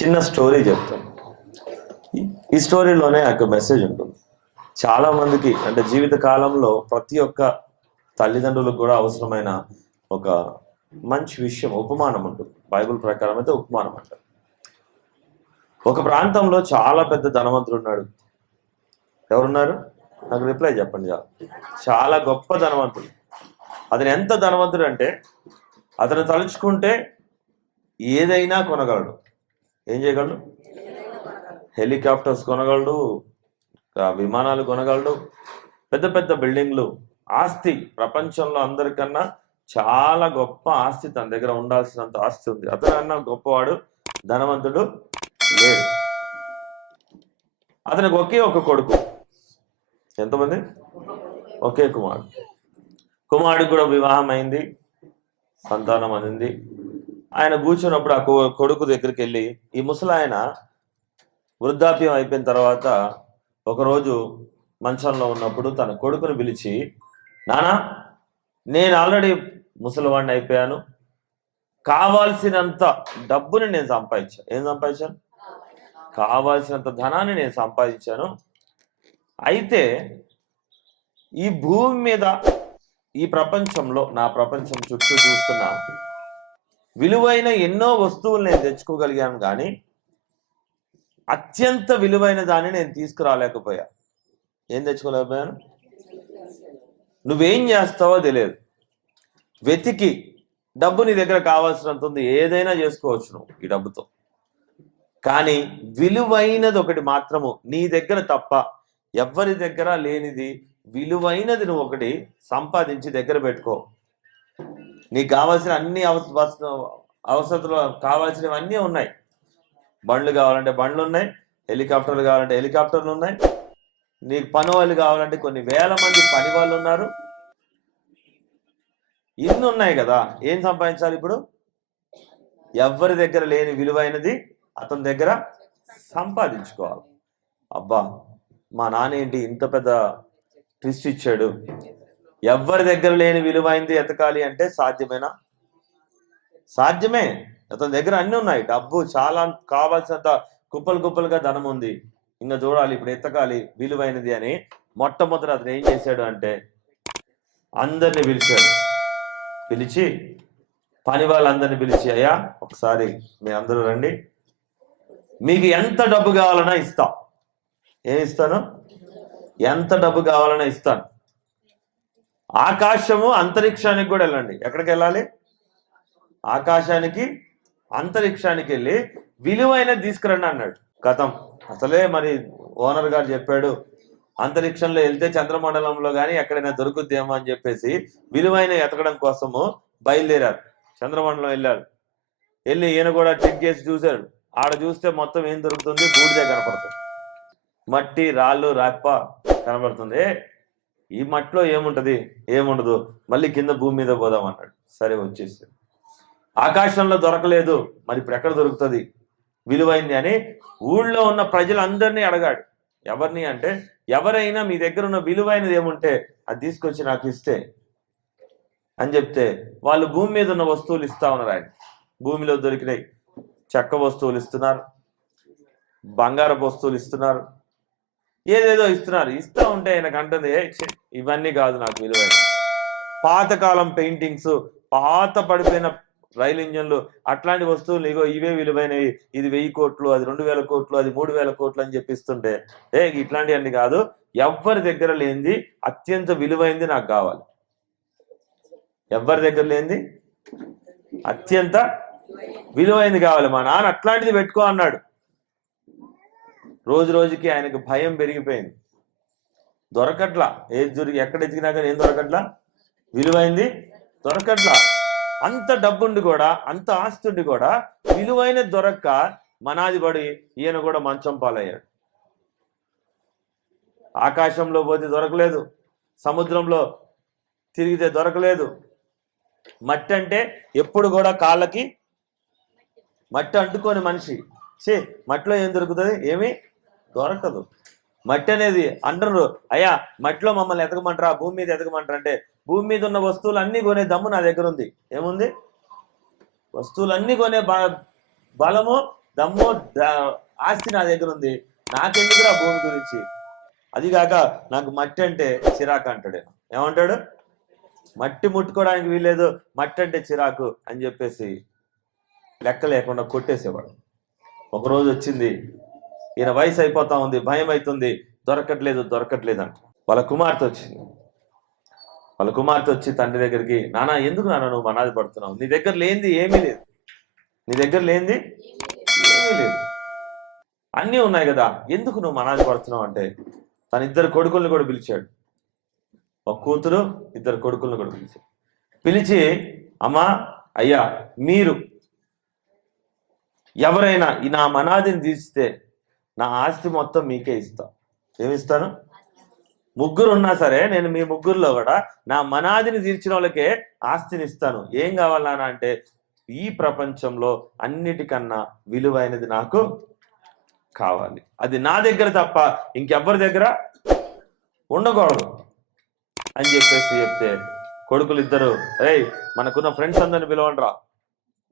చిన్న స్టోరీ చెప్తాను. ఈ స్టోరీలోనే ఒక మెసేజ్ ఉంటుంది. చాలా మందికి అంటే జీవిత కాలంలో ప్రతి ఒక్క తల్లిదండ్రులకు కూడా అవసరమైన ఒక మంచి విషయం ఉపమానం ఉంటుంది. బైబిల్ ప్రకారం అయితే ఉపమానం అంటారు. ఒక ప్రాంతంలో చాలా పెద్ద ధనవంతుడు ఉన్నాడు. ఎవరున్నారు? నాకు రిప్లై చెప్పండి. చాలా గొప్ప ధనవంతుడు. అతను ఎంత ధనవంతుడు అంటే అతను తలుచుకుంటే ఏదైనా కొనగలడు. ఏం చేయగలడు? హెలికాప్టర్స్ కొనగలడు, విమానాలు కొనగలడు, పెద్ద పెద్ద బిల్డింగ్లు, ఆస్తి. ప్రపంచంలో అందరికన్నా చాలా గొప్ప ఆస్తి తన దగ్గర ఉండాల్సినంత ఆస్తి ఉంది. అతనన్నా గొప్పవాడు ధనవంతుడు లేడు. అతనికి ఒకే ఒక కొడుకు. ఎంతమంది? ఒకే కుమారుడికి కూడా వివాహం అయింది, సంతానం అందింది. ఆయన కూర్చున్నప్పుడు ఆ కొడుకు దగ్గరికి వెళ్ళి, ఈ ముసలాయన వృద్ధాప్యం అయిపోయిన తర్వాత ఒకరోజు మంచంలో ఉన్నప్పుడు తన కొడుకుని పిలిచి, నానా, నేను ఆల్రెడీ ముసలివాడిని అయిపోయాను, కావాల్సినంత డబ్బుని నేను సంపాదించాను. ఏం సంపాదించాను? కావాల్సినంత ధనాన్ని నేను సంపాదించాను. అయితే ఈ భూమి మీద, ఈ ప్రపంచంలో, నా ప్రపంచం చుట్టూ చూస్తున్నా విలువైన ఎన్నో వస్తువులు నేను తెచ్చుకోగలిగాను, కానీ అత్యంత విలువైన దాన్ని నేను తీసుకురాలేకపోయా. ఏం తెచ్చుకోలేకపోయాను? నువ్వేం చేస్తావో తెలియదు. వెతికి డబ్బు నీ దగ్గర కావాల్సినంత ఉంది, ఏదైనా చేసుకోవచ్చు నువ్వు ఈ డబ్బుతో. కానీ విలువైనది ఒకటి మాత్రము నీ దగ్గర తప్ప ఎవ్వరి దగ్గర లేనిది విలువైనది నువ్వు ఒకటి సంపాదించి దగ్గర పెట్టుకో. నీకు కావాల్సిన అన్ని అవసరాలు కావాల్సినవన్నీ ఉన్నాయి. బండ్లు కావాలంటే బండ్లు ఉన్నాయి, హెలికాప్టర్లు కావాలంటే హెలికాప్టర్లు ఉన్నాయి, నీకు పని వాళ్ళు కావాలంటే కొన్ని వేల మంది పని వాళ్ళు ఉన్నారు. ఇన్ని ఉన్నాయి కదా. ఏం సంపాదించాలి ఇప్పుడు? ఎవరి దగ్గర లేని విలువైనది అతని దగ్గర సంపాదించుకోవాలి. అబ్బా, మా నాన్న ఏంటి ఇంత పెద్ద ట్విస్ట్ ఇచ్చాడు. ఎవరి దగ్గర లేని విలువైంది ఎతకాలి అంటే సాధ్యమేనా? సాధ్యమే. అతని దగ్గర అన్ని ఉన్నాయి, డబ్బు చాలా కావాల్సినంత కుప్పలుగా ధనం ఉంది. ఇంకా చూడాలి ఇప్పుడు ఎతకాలి విలువైనది అని. మొట్టమొదటి అతను ఏం చేశాడు అంటే అందరిని పిలిచి పని వాళ్ళందరినీ పిలిచి, అయ్యా ఒకసారి మీ అందరూ రండి, మీకు ఎంత డబ్బు కావాలన్నా ఇస్తా. ఏమి ఇస్తాను? ఎంత డబ్బు కావాలన్నా ఇస్తాను. ఆకాశము అంతరిక్షానికి కూడా వెళ్ళండి. ఎక్కడికి వెళ్ళాలి? ఆకాశానికి అంతరిక్షానికి వెళ్ళి విలువైనది తీసుకురండి అన్నాడు. కథం. అసలే మరి ఓనర్ గారు చెప్పాడు, అంతరిక్షంలో వెళ్తే చంద్రమండలంలో కానీ ఎక్కడైనా దొరుకుద్దేమో అని చెప్పేసి విలువైన ఎతకడం కోసము బయలుదేరారు. చంద్రమండలం వెళ్ళారు. వెళ్ళి ఈయన కూడా చెక్ చేసి చూశాడు. ఆడ చూస్తే మొత్తం ఏం దొరుకుతుంది? బూడిదే కనపడుతుంది. మట్టి, రాళ్ళు, రాప్ప కనబడుతుంది. ఈ మట్టిలో ఏముంటది? ఏముండదు, మళ్ళీ కింద భూమి మీద పోదాం అన్నాడు. సరే వచ్చేసి ఆకాశంలో దొరకలేదు, మరి ఇప్పుడు ఎక్కడ దొరుకుతుంది విలువైంది అని ఊళ్ళో ఉన్న ప్రజలందరినీ అడగాడు. ఎవరిని అంటే, ఎవరైనా మీ దగ్గర ఉన్న విలువైనది ఏముంటే అది తీసుకొచ్చి నాకు ఇస్తే అని చెప్తే వాళ్ళు భూమి మీద ఉన్న వస్తువులు ఇస్తా ఉన్నారు. ఆయన భూమిలో దొరికినాయి చెక్క వస్తువులు ఇస్తున్నారు, బంగారపు వస్తువులు ఇస్తున్నారు, ఏదేదో ఇస్తున్నారు. ఇస్తా ఉంటే ఆయనకు అంటుంది, ఇవన్నీ కాదు నాకు విలువైన. పాతకాలం పెయింటింగ్స్, పాత పడిపోయిన రైలు ఇంజన్లు, అట్లాంటి వస్తువులు ఇగో ఇవే విలువైనవి, ఇది 1000 కోట్లు, అది 2000 కోట్లు, అది 3000 కోట్లు అని చెప్పిస్తుంటే, ఇట్లాంటివన్నీ కాదు, ఎవరి దగ్గర లేనిది అత్యంత విలువైంది నాకు కావాలి. ఎవరి దగ్గర లేనిది అత్యంత విలువైంది కావాలి. మా నాన్న అట్లాంటిది పెట్టుకో అన్నాడు. రోజు రోజుకి ఆయనకు భయం పెరిగిపోయింది. దొరకట్లా. ఎక్కడ ఎతికినా కానీ ఏం దొరకట్లా? విలువైంది దొరకట్లా. అంత డబ్బుండి కూడా, అంత ఆస్తుండి కూడా విలువైనది దొరక్క మనాది పడి ఈయన కూడా మంచం పాలయ్యాడు. ఆకాశంలో పోతే దొరకలేదు, సముద్రంలో తిరిగితే దొరకలేదు. మట్టి అంటే ఎప్పుడు కూడా కాళ్ళకి మట్టి అంటుకొని మనిషి మట్టిలో ఏం దొరుకుతుంది? ఏమీ దొరకదు. మట్టి అనేది అంటారు, అయ్యా మట్టిలో మమ్మల్ని ఎతకమంటారా, భూమి మీద ఎతకమంటారా అంటే, భూమి మీద ఉన్న వస్తువులు అన్నీ కొనే దమ్ము నా దగ్గర ఉంది. ఏముంది? వస్తువులన్నీ కొనే బలము దమ్మో ఆస్తి నా దగ్గర ఉంది, నాకెందుకురా భూమి గురించి, అదిగాక నాకు మట్టి అంటే చిరాకు అంటాడు. ఏమంటాడు? మట్టి ముట్టుకోవడానికి వీల్లేదు, మట్టి అంటే చిరాకు అని చెప్పేసి లెక్క లేకుండా కొట్టేసేవాడు. ఒకరోజు వచ్చింది, ఈయన వయసు అయిపోతా ఉంది, భయం అవుతుంది, దొరకట్లేదు అంట. వాళ్ళ కుమార్తె వచ్చి తండ్రి దగ్గరికి, నాన్న ఎందుకు నాన్న నువ్వు మనాది పడుతున్నావు, నీ దగ్గర లేనిది ఏమీ లేదు, అన్నీ ఉన్నాయి కదా, ఎందుకు నువ్వు మనాది పడుతున్నావు అంటే తన 2 కొడుకుల్ని కూడా పిలిచాడు. ఒక కూతురు 2 కొడుకులను కూడా పిలిచి అమ్మా అయ్యా, మీరు ఎవరైనా నా మనాదిని తీస్తే నా ఆస్తి మొత్తం మీకే ఇస్తా. ఏమిస్తాను? 3 ఉన్నా సరే నేను మీ 3లో కూడా నా మనాదిని తీర్చిన వాళ్ళకే ఆస్తిని ఇస్తాను. ఏం కావాలన్నా అంటే ఈ ప్రపంచంలో అన్నిటికన్నా విలువైనది నాకు కావాలి, అది నా దగ్గర తప్ప ఇంకెవ్వరి దగ్గర ఉండకూడదు అని చెప్పేసి చెప్తే కొడుకులు 2, ఏయ్ మనకున్న ఫ్రెండ్స్ అందరిని పిలవండి రా,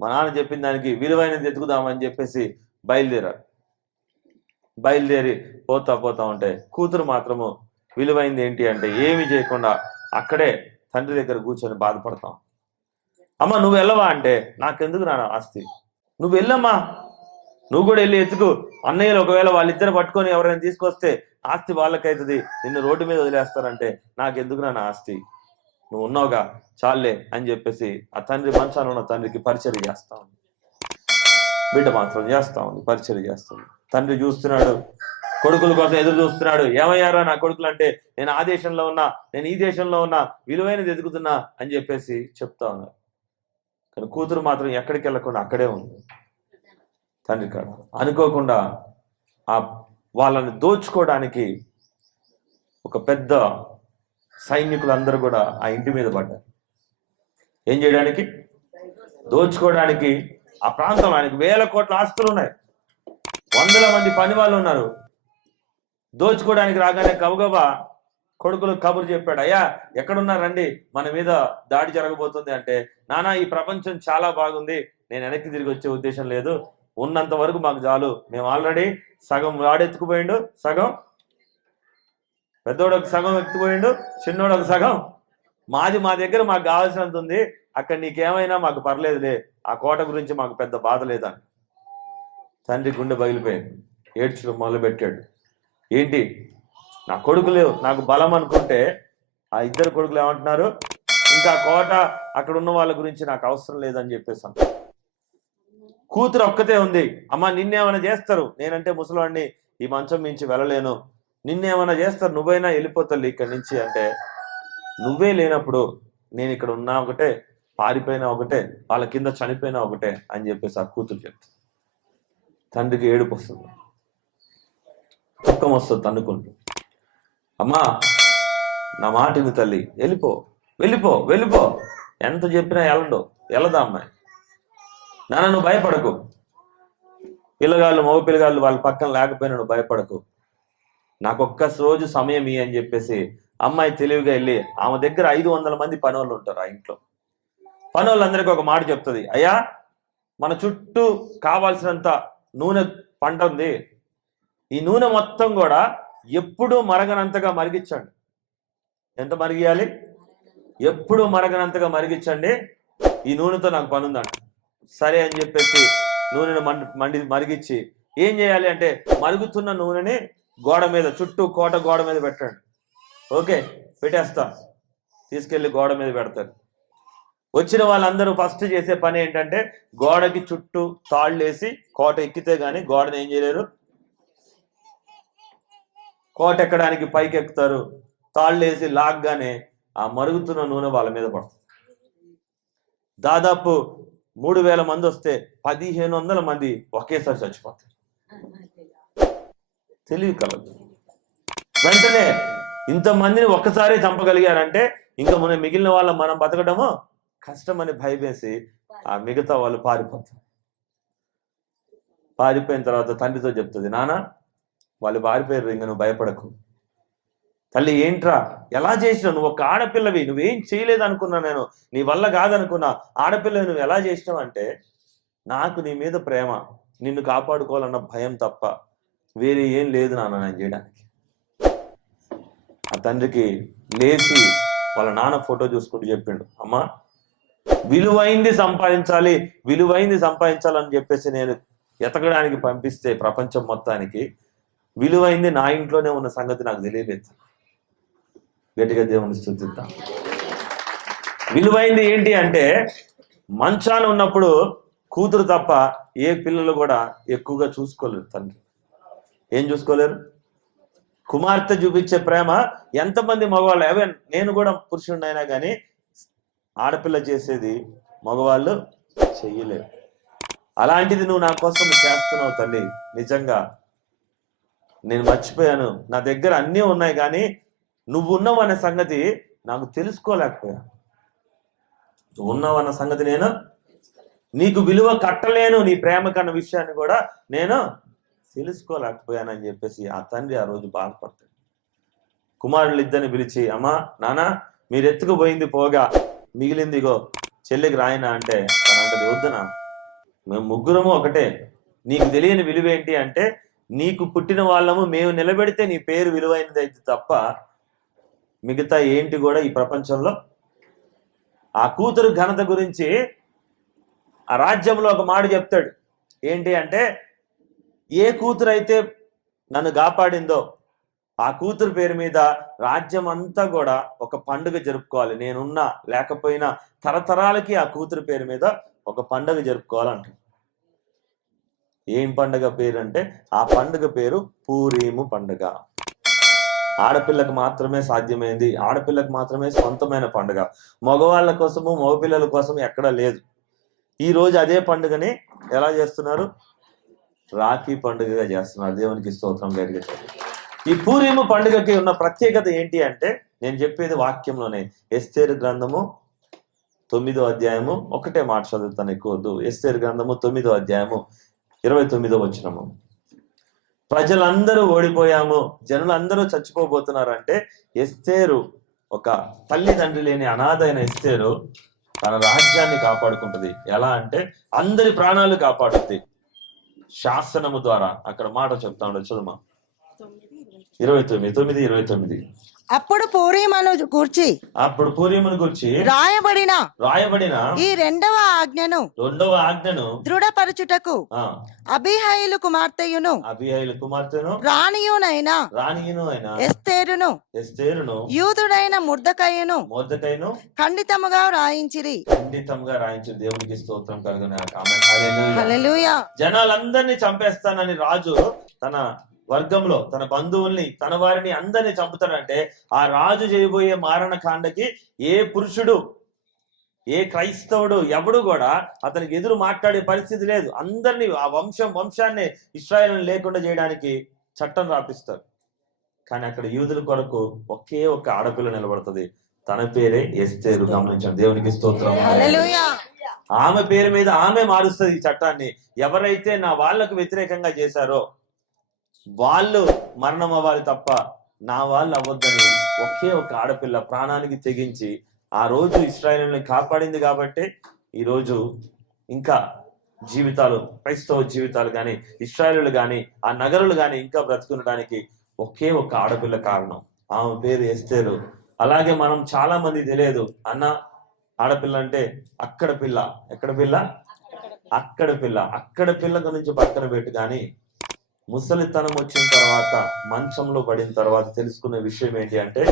మా నాన్న చెప్పిన దానికి విలువైనది ఎత్తుకుదామని చెప్పేసి బయలుదేరి పోతా ఉంటే కూతురు మాత్రము విలువైంది ఏంటి అంటే ఏమి చేయకుండా అక్కడే తండ్రి దగ్గర కూర్చొని బాధపడతాం. అమ్మ నువ్వు వెళ్ళవా అంటే, నాకెందుకు నాన్న ఆస్తి, నువ్వు వెళ్ళమ్మా, నువ్వు కూడా వెళ్ళి ఎత్తుకు, అన్నయ్యలు ఒకవేళ వాళ్ళిద్దరు పట్టుకొని ఎవరైనా తీసుకొస్తే ఆస్తి వాళ్ళకైతుంది, నిన్ను రోడ్డు మీద వదిలేస్తారంటే నాకెందుకు నాన్న ఆస్తి, నువ్వు ఉన్నావుగా చాలే అని చెప్పేసి ఆ తండ్రి మంచాన ఉన్న తండ్రికి పరిచర్య చేస్తా ఉంది. బిడ్డ మాత్రం చేస్తా ఉంది, పరిచర్య చేస్తుంది. తండ్రి చూస్తున్నాడు, కొడుకుల కోసం ఎదురు చూస్తున్నాడు. ఏమయ్యారా నా కొడుకులు అంటే, నేను ఆ దేశంలో ఉన్నా, నేను ఈ దేశంలో ఉన్నా, విలువైనది ఎదుగుతున్నా అని చెప్పేసి చెప్తా ఉన్నారు. కానీ కూతురు మాత్రం ఎక్కడికి వెళ్ళకుండా అక్కడే ఉంది తండ్రి కాడ. అనుకోకుండా వాళ్ళని దోచుకోవడానికి ఒక పెద్ద సైనికులందరూ కూడా ఆ ఇంటి మీద పడ్డారు. ఏం చేయడానికి? దోచుకోవడానికి. ఆ ప్రాంతం ఆయనకి 1000 కోట్ల ఆస్తులు ఉన్నాయి, 100 మంది పని వాళ్ళు ఉన్నారు. దోచుకోవడానికి రాగానే గబగబా కొడుకులు కబురు చెప్పాడు, అయ్యా ఎక్కడున్నారండి, మన మీద దాడి జరగబోతుంది అంటే, నానా ఈ ప్రపంచం చాలా బాగుంది, నేను వెనక్కి తిరిగి వచ్చే ఉద్దేశం లేదు, ఉన్నంత వరకు మాకు చాలు, మేము ఆల్రెడీ సగం వాడెత్తుకుపోయిండు, సగం పెద్దోడు ఒక సగం ఎత్తుకుపోయిండు, చిన్నోడు ఒక సగం, మా దగ్గర మాకు కావాల్సినంత ఉంది, అక్కడ నీకేమైనా మాకు పర్లేదులే, ఆ కోట గురించి మాకు పెద్ద బాధ లేదని. తండ్రి గుండె బగిలిపోయింది, ఏడ్చడం మొదలుపెట్టాడు. ఏంటి నా కొడుకులు నాకు బలం అనుకుంటే ఆ 2 కొడుకులు ఏమంటున్నారు, ఇంకా కోట అక్కడ ఉన్న వాళ్ళ గురించి నాకు అవసరం లేదని చెప్పేసాను. కూతురు ఒక్కతే ఉంది, అమ్మ నిన్నేమైనా చేస్తారు, నేనంటే ముసలివాడిని ఈ మంచం మించి వెళ్ళలేను, నిన్నేమైనా చేస్తారు, నువ్వైనా వెళ్ళిపోతావు ఇక్కడి నుంచి అంటే, నువ్వే లేనప్పుడు నేను ఇక్కడ ఉన్నా ఒకటే, పారిపోయినా ఒకటే, వాళ్ళ కింద చనిపోయినా ఒకటే అని చెప్పేసి ఆ కూతురు చెప్తుంది. తండ్రికి ఏడుపు వస్తుంది, దుఃఖం వస్తుంది తన్నుకుంటూ. అమ్మా నా మాటిని తల్లి, వెళ్ళిపో, ఎంత చెప్పినా వెళ్ళదా అమ్మాయి, నాన్న నువ్వు భయపడకు, మగ పిల్లగాళ్ళు వాళ్ళ పక్కన లేకపోయినా నువ్వు భయపడకు, నాకు ఒక్క రోజు సమయం ఇయ్యి అని చెప్పేసి అమ్మాయి తెలివిగా వెళ్ళి, ఆమె దగ్గర 500 మంది పనోళ్ళు ఉంటారు. ఆ ఇంట్లో పనోళ్ళందరికీ ఒక మాట చెప్తుంది, అయ్యా మన చుట్టూ కావాల్సినంత నూనె పంట ఉంది, ఈ నూనె మొత్తం కూడా ఎప్పుడూ మరగనంతగా మరిగించండి. ఎంత మరిగియాలి? ఎప్పుడూ మరగనంతగా మరిగించండి, ఈ నూనెతో నాకు పని ఉందంట. సరే అని చెప్పేసి నూనెను మరిగించి ఏం చేయాలి అంటే, మరుగుతున్న నూనెని గోడ మీద, చుట్టూ కోట గోడ మీద పెట్టండి. ఓకే పెట్టేస్తా, తీసుకెళ్లి గోడ మీద పెడతారు. వచ్చిన వాళ్ళందరూ ఫస్ట్ చేసే పని ఏంటంటే, గోడకి చుట్టూ తాళ్ళు వేసి కోట ఎక్కితే గానీ గోడను ఏం చేయలేరు, కోట ఎక్కడానికి పైకి ఎక్కుతారు. తాళ్ళు వేసి లాగ్గానే ఆ మరుగుతున్న నూనె వాళ్ళ మీద పడుతుంది. దాదాపు 3000 మంది వస్తే 1500 మంది ఒకేసారి చచ్చిపోతారు. తెలివి కలదు. వెంటనే ఇంతమందిని ఒక్కసారి చంపగలిగారంటే ఇంకా మిగిలిన వాళ్ళ మనం బతకడము కష్టమని భయపేసి ఆ మిగతా వాళ్ళు పారిపోతారు. పారిపోయిన తర్వాత తండ్రితో చెప్తుంది, నాన్న వాళ్ళు పారిపోయారు, ఇంక నువ్వు భయపడకు. తల్లి ఏంట్రా ఎలా చేసినావు, నువ్వు ఒక ఆడపిల్లవి, నువ్వేం చేయలేదు అనుకున్నా, నేను నీ వల్ల కాదనుకున్నా, ఆడపిల్లవి నువ్వు ఎలా చేసినావు అంటే, నాకు నీ మీద ప్రేమ, నిన్ను కాపాడుకోవాలన్న భయం తప్ప వేరే ఏం లేదు నాన్న నేను చేయడానికి. ఆ తండ్రికి లేచి వాళ్ళ నాన్న ఫోటో చూసుకుంటూ చెప్పిండు, అమ్మా విలువైంది సంపాదించాలని చెప్పేసి నేను ఎతకడానికి పంపిస్తే ప్రపంచం మొత్తానికి విలువైంది నా ఇంట్లోనే ఉన్న సంగతి నాకు తెలియలేదు. గట్టిగా దేవుని స్తుతిద్దాం. విలువైంది ఏంటి అంటే మంచాన ఉన్నప్పుడు కూతురు తప్ప ఏ పిల్లలు కూడా ఎక్కువగా చూసుకోలేరు. తండ్రి ఏం చూసుకోలేరు? కుమార్తె చూపించే ప్రేమ ఎంతమంది మగవాళ్ళు, ఎవెన్ నేను కూడా పురుషుడినైనా కానీ ఆడపిల్ల చేసేది మగవాళ్ళు చెయ్యలేరు. అలాంటిది నువ్వు నా కోసం చేస్తున్నావు తల్లి. నిజంగా నేను మర్చిపోయాను, నా దగ్గర అన్నీ ఉన్నాయి కానీ నువ్వు ఉన్నావు అనే సంగతి నాకు తెలుసుకోలేకపోయాను. నువ్వు ఉన్నావు అన్న సంగతి నేను నీకు విలువ కట్టలేను, నీ ప్రేమ కన్న విషయాన్ని కూడా నేను తెలుసుకోలేకపోయానని చెప్పేసి ఆ తండ్రి ఆ రోజు బాధపడతాడు. కుమారులు ఇద్దరిని పిలిచి, అమ్మా నాన్న మీరు ఎత్తుకుపోయింది పోగా మిగిలింది ఇగో చెల్లికి రాయనా అంటే తనంటది, వద్దునా మేము ముగ్గురము ఒకటే. నీకు తెలియని విలువేంటి అంటే నీకు పుట్టిన వాళ్ళము మేము నిలబెడితే నీ పేరు విలువైనది అయితే తప్ప మిగతా ఏంటి కూడా ఈ ప్రపంచంలో. ఆ కూతురు ఘనత గురించి ఆ రాజ్యంలో ఒక మాట చెప్తాడు. ఏంటి అంటే ఏ కూతురు అయితే నన్ను కాపాడిందో ఆ కూతురు పేరు మీద రాజ్యం అంతా కూడా ఒక పండుగ జరుపుకోవాలి. నేనున్నా లేకపోయినా తరతరాలకి ఆ కూతురు పేరు మీద ఒక పండుగ జరుపుకోవాలంట. ఏం పండుగ పేరు అంటే ఆ పండుగ పేరు పూరీము పండుగ. ఆడపిల్లకు మాత్రమే సాధ్యమైంది, ఆడపిల్లకు మాత్రమే సొంతమైన పండుగ. మగవాళ్ళ కోసము మగపిల్లల కోసం ఎక్కడా లేదు. ఈ రోజు అదే పండుగని ఎలా చేస్తున్నారు? రాఖీ పండుగగా చేస్తున్నారు. దేవునికి స్తోత్రం. గట్టిగా ఈ పూరీము పండుగకి ఉన్న ప్రత్యేకత ఏంటి అంటే నేను చెప్పేది వాక్యంలోనే. ఎస్తేరు గ్రంథము 9వ అధ్యాయము, ఒకటే మాట చదువుతాను, ఎక్కువ వద్దు. ఎస్తేరు గ్రంథము 9వ అధ్యాయము 29వ వచనము. ప్రజలందరూ ఓడిపోయాము, జనులందరూ చచ్చిపోబోతున్నారు అంటే ఎస్తేరు, ఒక తల్లిదండ్రి లేని అనాథైన ఎస్తేరు తన రాజ్యాన్ని కాపాడుకుంటుంది. ఎలా అంటే అందరి ప్రాణాలు కాపాడుతుంది శాసనము ద్వారా. అక్కడ మాట చెప్తా ఉండదు, చదుమా 29:29. అప్పుడు పూరీమును గూర్చి రాయబడిన ఈ రెండవ ఆజ్ఞను దృఢపరచుటకు అబీహయీలు కుమార్తెయును రాణియునైన ఎస్తేరును యూదుడైన మొర్దెకైను ఖండితముగా రాయించిరి. దేవునికి స్తోత్రం కలుగును. హల్లెలూయా. జనాలందరినీ చంపేస్తానని రాజు తన వర్గంలో తన బంధువుల్ని తన వారిని అందరినీ చంపుతాడంటే ఆ రాజు చేయబోయే మారణ కాండకి ఏ పురుషుడు ఏ క్రైస్తవుడు ఎవడు కూడా అతనికి ఎదురు మాట్లాడే పరిస్థితి లేదు. అందరినీ ఆ వంశాన్ని ఇశ్రాయేలును లేకుండా చేయడానికి చట్టం రాపిస్తారు. కానీ అక్కడ యూదుల కొరకు ఒకే ఒక ఆడపిల్ల నిలబడుతుంది. తన పేరే ఎస్తేరు. గమనించండి. దేవునికి స్తోత్రం. ఆమె పేరు మీద ఆమె మారుస్తుంది ఈ చట్టాన్ని. ఎవరైతే నా వాళ్లకు వ్యతిరేకంగా చేశారో వాళ్ళు మరణం అవ్వాలి తప్ప నా వాళ్ళు అవ్వద్దని ఒకే ఒక ఆడపిల్ల ప్రాణానికి తెగించి ఆ రోజు ఇశ్రాయేలుని కాపాడింది. కాబట్టి ఈరోజు ఇంకా జీవితాలు, క్రైస్తవ జీవితాలు కానీ ఇశ్రాయేలులు కానీ ఆ నగరులు కానీ ఇంకా బ్రతుకునడానికి ఒకే ఒక ఆడపిల్ల కారణం. ఆమె పేరు ఎస్తేరు. అలాగే మనం చాలా మంది తెలియదు, అన్న ఆడపిల్ల అంటే అక్కడ పిల్ల, ఎక్కడ పిల్ల? అక్కడ పిల్ల. అక్కడ పిల్ల గురించి పక్కన పెట్టు. కానీ ముసలితనం వచ్చిన తర్వాత, మంచంలో పడిన తర్వాత తెలుసుకున్న విషయం ఏంటి అంటే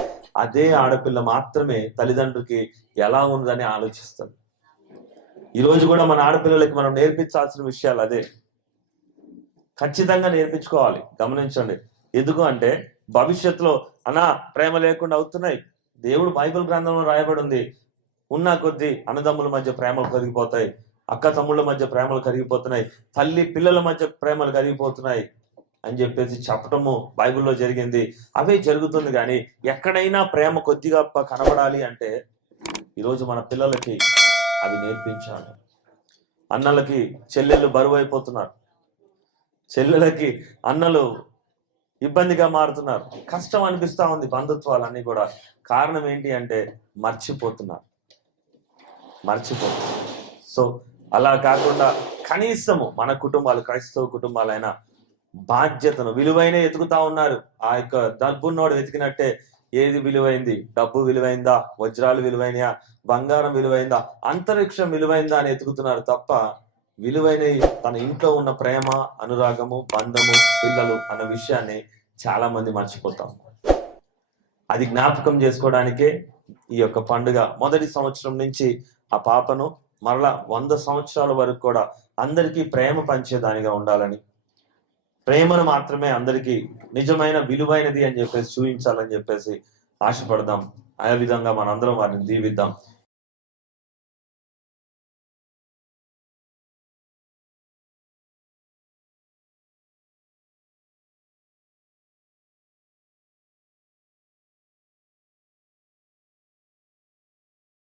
అదే ఆడపిల్ల మాత్రమే తల్లిదండ్రులకి ఎలా ఉందని ఆలోచిస్తారు. ఈరోజు కూడా మన ఆడపిల్లలకి మనం నేర్పించాల్సిన విషయాలు అదే. ఖచ్చితంగా నేర్పించుకోవాలి. గమనించండి. ఎందుకు అంటే భవిష్యత్తులో ప్రేమ లేకుండా అవుతున్నాయి. దేవుడు బైబిల్ గ్రంథంలో రాయబడి ఉంది, ఉన్న కొద్దీ అన్నదమ్ముల మధ్య ప్రేమలు కరిగిపోతాయి, అక్క తమ్ముళ్ళ మధ్య ప్రేమలు కరిగిపోతున్నాయి, తల్లి పిల్లల మధ్య ప్రేమలు కరిగిపోతున్నాయి అని చెప్పేసి చెప్పటము బైబిల్లో జరిగింది. అవే జరుగుతుంది. కానీ ఎక్కడైనా ప్రేమ కొద్దిగా కనబడాలి అంటే ఈరోజు మన పిల్లలకి అవి నేర్పించాలి. అన్నలకి చెల్లెళ్ళు బరువు అయిపోతున్నారు, చెల్లెలకి అన్నలు ఇబ్బందిగా మారుతున్నారు, కష్టం అనిపిస్తా ఉంది బంధుత్వాలన్నీ కూడా. కారణం ఏంటి అంటే మర్చిపోతున్నారు. సో అలా కాకుండా కనీసము మన కుటుంబాలు, క్రైస్తవ కుటుంబాలైన బాధ్యతను విలువైన ఎతుకుతా ఉన్నారు. ఆ యొక్క డబ్బున్నోడు వెతికినట్టే ఏది విలువైంది, డబ్బు విలువైందా, వజ్రాలు విలువైనయా, బంగారం విలువైందా, అంతరిక్షం విలువైందా అని ఎతుకుతున్నారు తప్ప విలువైనవి తన ఇంట్లో ఉన్న ప్రేమ, అనురాగము, బంధము, పిల్లలు అన్న విషయాన్ని చాలా మంది మర్చిపోతాం. అది జ్ఞాపకం చేసుకోవడానికే ఈ యొక్క పండుగ. మొదటి సంవత్సరం నుంచి ఆ పాపను మరలా 100 సంవత్సరాల వరకు కూడా అందరికీ ప్రేమ పంచేదానిగా ఉండాలని, ప్రేమను మాత్రమే అందరికీ నిజమైన విలువైనది అని చెప్పేసి చూపించాలని చెప్పేసి ఆశపడదాం. ఆ విధంగా మనందరం వారిని దీవిద్దాం.